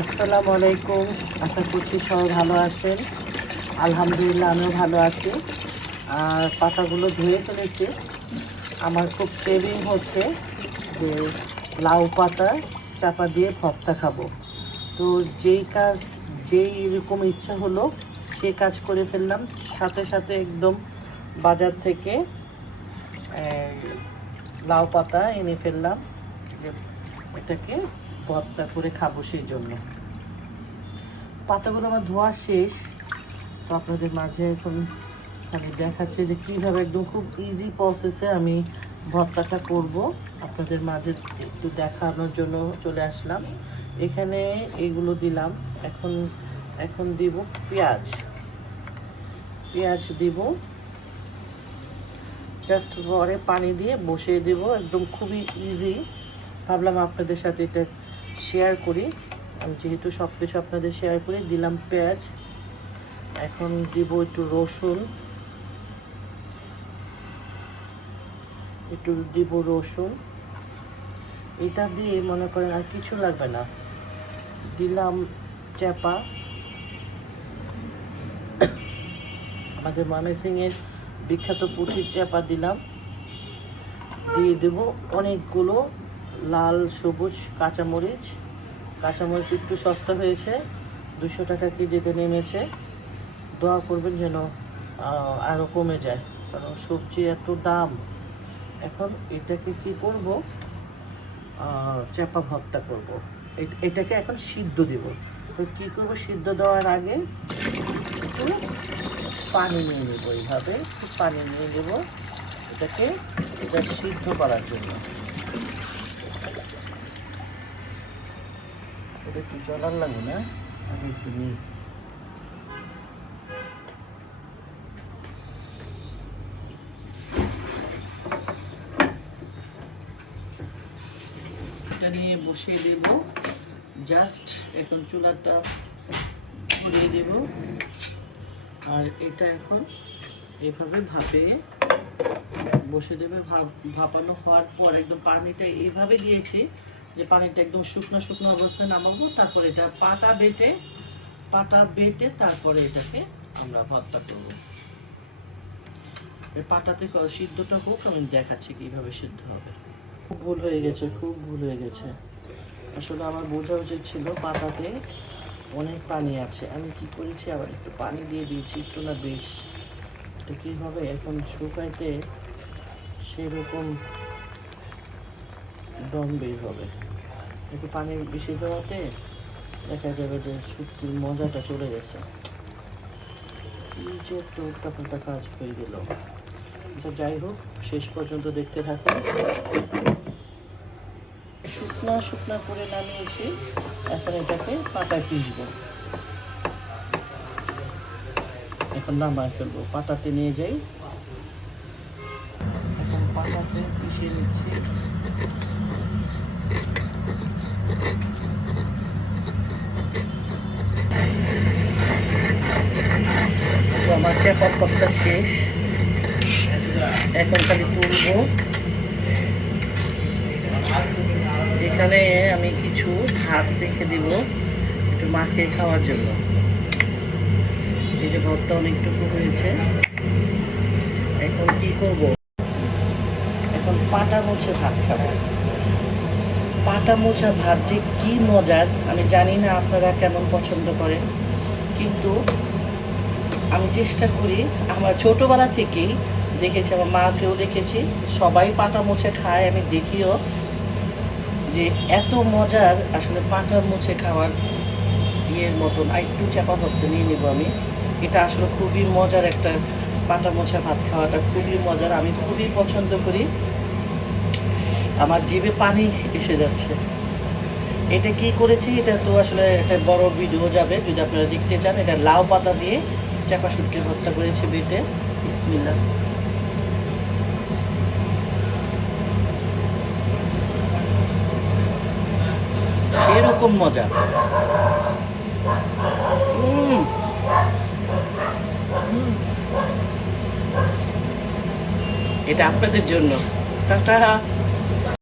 আসসালামু আলাইকুম। আশা করছি সবাই ভালো আছেন। আলহামদুলিল্লাহ আমিও ভালো আছি। আর পাতাগুলো ধুয়ে ফেলেছি। আমার খুব ক্রেভিং হচ্ছে যে লাউ পাতা চাপা দিয়ে ভর্তা খাবো। তো যেই এরকম ইচ্ছা হলো সেই কাজ করে ফেললাম। সাথে সাথে একদম বাজার থেকে লাউ পাতা এনে ফেললাম যে এটাকে ভর্তা করে খাবো। সেই জন্য পাতাগুলো আমার ধোয়া শেষ। তো আপনাদের মাঝে এখন আমি দেখাচ্ছি যে কীভাবে একদম খুব ইজি প্রসেসে আমি ভর্তাটা করব। আপনাদের মাঝে একটু দেখানোর জন্য চলে আসলাম। এখানে এগুলো দিলাম। এখন এখন দিব পেঁয়াজ দিব। জাস্ট পরে পানি দিয়ে বসিয়ে দেব। একদম খুবই ইজি। ভাবলাম আপনাদের সাথে এটা শেয়ার করি। আমি যেহেতু সব কিছু আপনাদের শেয়ার করি। দিলাম পেঁয়াজ। এখন দিব একটু রসুন, এটা দিয়ে মনে করেন আর কিছু লাগবে না। দিলাম চাপা, আমাদের ময়মনসিংহের বিখ্যাত পুঁঠির চাপা দিলাম। দিয়ে দেব অনেকগুলো লাল সবুজ কাঁচামরিচ একটু সস্তা হয়েছে, 200 টাকা কেজিতে নেমেছে। দোয়া করবেন যেন আরও কমে যায়, কারণ সবজি এত দাম। এখন এটাকে কি করব, চাপা ভর্তা করব। এটাকে এখন সিদ্ধ দিব। তো কী করব, সিদ্ধ দেওয়ার আগে একটু পানি নিয়ে নেব। এইভাবে একটু পানি নিয়ে নেব এটা সিদ্ধ করার জন্য। এটা একটু জলার লাগবে না, আমি একটু নিই। এটা নিয়ে বসিয়ে দেব। জাস্ট এখন চুলাটা ধরিয়ে দেব। আর এটা এখন এভাবে ভাপে বসে দেবে। ভাপানো হওয়ার পর একদম পানিটা এইভাবে দিয়েছি যে পানিটা একদম শুকনো শুকনো অবস্থায় নামাবো। তারপর এটা পাটা বেটে তারপরে এটাকে আমরা ভর্তা করব। এই পাটাতে সিদ্ধটা হোক, আমি দেখাচ্ছি কিভাবে সিদ্ধ হবে। খুব ভুল হয়ে গেছে। আসলে আমার বোঝা উচিত ছিল পাতাতে অনেক পানি আছে। আমি কি করেছি, আবার একটু পানি দিয়ে দিয়েছি, একটু না বেশ। এটা কীভাবে এখন শুকাইতে সেরকম দম বের হবে। একটু পানি বেশি দেওয়াতে দেখা যাবে যে শুক্তির মজাটা চলে গেছে। কি যে একটা উল্টাপাল্টা কাজ হয়ে গেল। আচ্ছা, যাই হোক, শেষ পর্যন্ত দেখতে থাকুন। শুকনা করে নামিয়েছি। এখন এটাকে পাটায় পিষবো। এখন নামায় ফেলবো, পাটাতে নিয়ে যাই। এখন পাটাতে পিষে নিচ্ছি। আমার চাপার পথটা শেষ। এখন খালি তুলবো। এখানে আমি কিছু ভাত রেখে দিব একটু মাখিয়ে খাওয়ার জন্য। এই যে ভাতটা অনেকটুকু হয়েছে। এখন কি করব, এখন পাটা মুছে ভাত খাবো। পাটা মোছা ভাত যে কি মজার, আমি জানি না আপনারা কেমন পছন্দ করেন, কিন্তু আমি চেষ্টা করি। আমার ছোটোবেলা থেকেই দেখেছি, আমার মাকেও দেখেছি, সবাই পাটা মুছে খায়। আমি দেখিও যে এত মজার আসলে পাটা মুছে খাওয়ার ইয়ের মতন। আর একটু চাপা ভর্তা নিয়ে নেব আমি। এটা আসলে খুবই মজার একটা, পাটা মোছা ভাত খাওয়াটা খুবই মজার। আমি খুবই পছন্দ করি। আমার জিভে পানি এসে যাচ্ছে। এটা কি করেছি, এটা তো আসলে একটা বড় ভিডিও যাবে যদি আপনারা দেখতে চান। এটা লাউ পাতা দিয়ে চাপা শুটকির ভর্তা করেছি বেটে। বিসমিল্লাহ। সেরকম মজা। এটা আপনাদের জন্য। টাটা।